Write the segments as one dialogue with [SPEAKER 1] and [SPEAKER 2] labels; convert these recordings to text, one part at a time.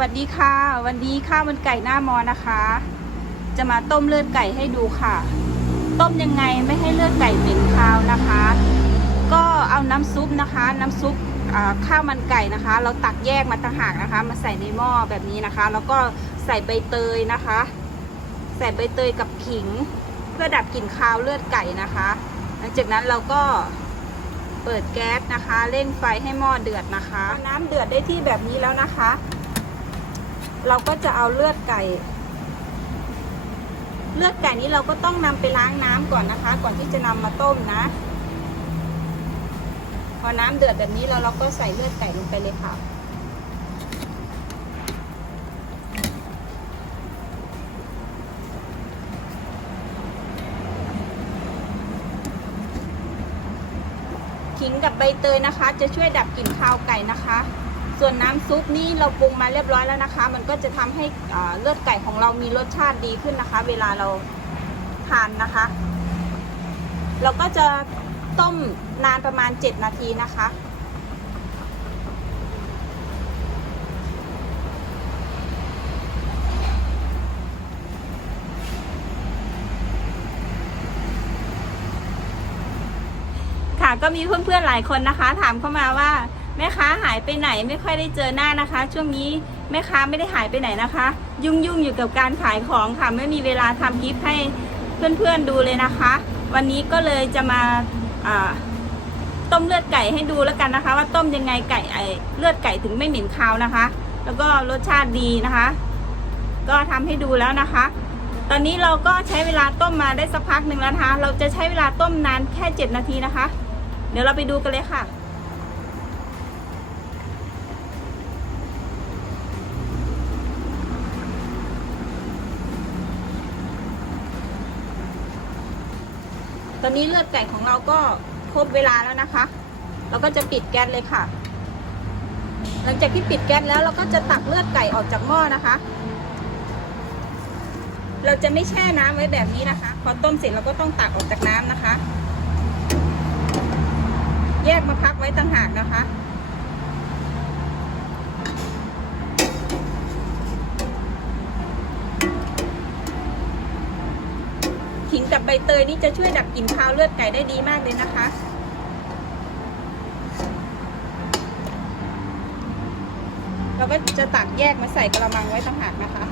[SPEAKER 1] วัสดีค่ะ วันนี้ข้าวมันไก่หน้ามอนะคะ จะมาต้มเลือดไก่ให้ดูค่ะ ต้มยังไงไม่ให้เลือดไก่เหม็นคาวนะคะ ก็เอาน้ำซุปนะคะ น้ำซุปข้าวมันไก่นะคะ เราตักแยกมาต่างหากนะคะ มาใส่ในหม้อแบบนี้นะคะ แล้วก็ใส่ใบเตยนะคะ ใส่ใบเตยกับขิง เพื่อดับกลิ่นคาวเลือดไก่นะคะหลังจากนั้นเราก็เปิดแก๊สนะคะ เร่งไฟให้หม้อเดือดนะคะ น้ำเดือดได้ที่แบบนี้แล้วนะคะ เราก็จะเอาเลือดไก่ เลือดไก่นี้เราก็ต้องนำไปล้างน้ำก่อนนะคะ ก่อนที่จะนำมาต้มนะ พอน้ำเดือดแบบนี้แล้วเราก็ใส่เลือดไก่ลงไปเลยค่ะขิงกับใบเตยนะคะ จะช่วยดับกลิ่นคาวไก่นะคะ ส่วนน้ำซุปนี่เราปรุงมาเรียบร้อยแล้วนะคะ มันก็จะทำให้เลือดไก่ของเรามีรสชาติดีขึ้นนะคะ เวลาเราทานนะคะ เราก็จะต้มนานประมาณ 7 นาทีนะคะ ค่ะก็มีเพื่อนๆหลายคนนะคะ ถามเข้ามาว่า แม่ค้าหายไปไหนไม่ค่อยได้เจอหน้านะคะ ช่วงนี้แม่ค้าไม่ได้หายไปไหนนะคะ ยุ่งๆอยู่กับการขายของค่ะ ไม่มีเวลาทำคลิปให้เพื่อนๆดูเลยนะคะ วันนี้ก็เลยจะมาต้มเลือดไก่ให้ดูแล้วกันนะคะ ว่าต้มยังไงไก่ไอเลือดไก่ถึงไม่เหม็นคาวนะคะ แล้วก็รสชาติดีนะคะ ก็ทำให้ดูแล้วนะคะ ตอนนี้เราก็ใช้เวลาต้มมาได้สักพักหนึ่งแล้วนะคะ เราจะใช้เวลาต้มนานแค่ 7 นาทีนะคะ เดี๋ยวเราไปดูกันเลยค่ะ ตอนนี้เลือดไก่ของเราก็ครบเวลาแล้วนะคะ เราก็จะปิดแก๊สเลยค่ะ หลังจากที่ปิดแก๊สแล้วเราก็จะตักเลือดไก่ออกจากหม้อนะคะ เราจะไม่แช่น้ำไว้แบบนี้นะคะ พอต้มเสร็จเราก็ต้องตักออกจากน้ำนะคะ แยกมาพักไว้ต่างหากนะคะ กับใบเตยนี่จะช่วยดับกลิ่นคาวเลือดไก่ได้ดีมากเลยนะคะ เราก็จะตักแยกมาใส่กระมังไว้ต่างหากนะคะ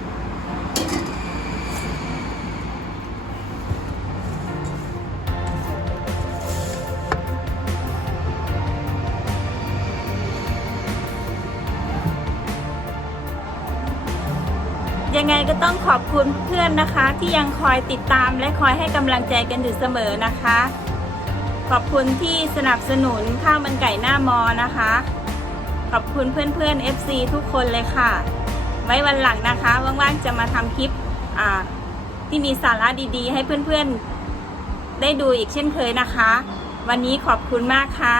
[SPEAKER 1] ยังไงก็ต้องขอบคุณเพื่อนนะคะ ที่ยังคอยติดตามและคอยให้กำลังใจกันอยู่เสมอนะคะ ขอบคุณที่สนับสนุนข้าวมันไก่หน้ามอนะคะ ขอบคุณเพื่อนๆ FC ทุกคนเลยค่ะ ไว้วันหลังนะคะว่างๆจะมาทำคลิปที่มีสาระดีๆ ให้เพื่อนๆ ได้ดูอีกเช่นเคยนะคะ วันนี้ขอบคุณมากค่ะ